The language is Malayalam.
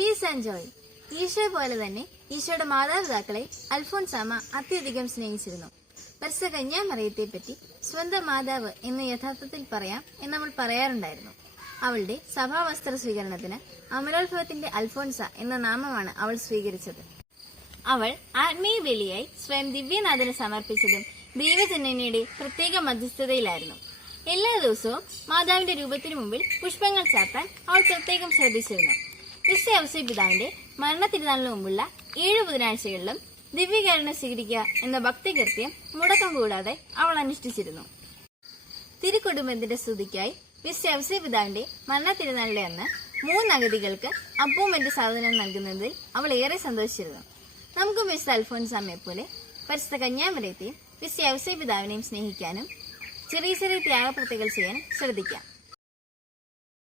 Piece and Joy. ഈശോയെ പോലെ തന്നെ ഈശോയുടെ മാതാപിതാക്കളെ അൽഫോൻസാമ്മ അത്യധികം സ്നേഹിച്ചിരുന്നു. പരിശുദ്ധ കന്യാമറിയത്തെപ്പറ്റി സ്വന്തം മാതാവ് എന്ന് യഥാർത്ഥത്തിൽ പറയാം എന്ന് നമ്മൾ പറയാറുണ്ടായിരുന്നു. അവളുടെ സഭാവസ്ത്ര സ്വീകരണത്തിന് അമലോത്ഭവത്തിന്റെ അൽഫോൻസ എന്ന നാമമാണ് അവൾ സ്വീകരിച്ചത്. അവൾ ആത്മീയ ബലിയായി സ്വയം ദിവ്യനാഥന് സമർപ്പിച്ചതും ദൈവജനനിയുടെ പ്രത്യേക മധ്യസ്ഥതയിലായിരുന്നു. എല്ലാ ദിവസവും മാതാവിന്റെ രൂപത്തിനു മുമ്പിൽ പുഷ്പങ്ങൾ ചാർത്താൻ അവൾ പ്രത്യേകം ശ്രദ്ധിച്ചിരുന്നു. വിശുദ്ധ ഔസേപ്പ് പിതാവിന്റെ മരണത്തിരുനാളിന് മുമ്പുള്ള 7 ബുധനാഴ്ചകളിലും ദിവ്യകാരുണ്യം സ്വീകരിക്കുക എന്ന ഭക്തികൃത്യം മുടക്കം കൂടാതെ അവൾ അനുഷ്ഠിച്ചിരുന്നു. തിരുക്കുടുംബത്തിന്റെ സ്തുതിക്കായി വിശുദ്ധ ഔസേപ്പ് പിതാവിന്റെ മരണത്തിരുനാളിലെ അന്ന് 3 അഗതികൾക്ക് അപ്പവും മറ്റ് സാധനം നൽകുന്നതിൽ അവൾ ഏറെ സന്തോഷിച്ചിരുന്നു. നമുക്കും വിശുദ്ധ അൽഫോൻസാമ്മയെ പോലെ പരിശുദ്ധ കന്യാമറിയത്തെയും വിശുദ്ധ ഔസേപ്പ് പിതാവിനെയും സ്നേഹിക്കാനും ചെറിയ ചെറിയ ത്യാഗപ്രവൃത്തികൾ ചെയ്യാനും ശ്രദ്ധിക്കാം.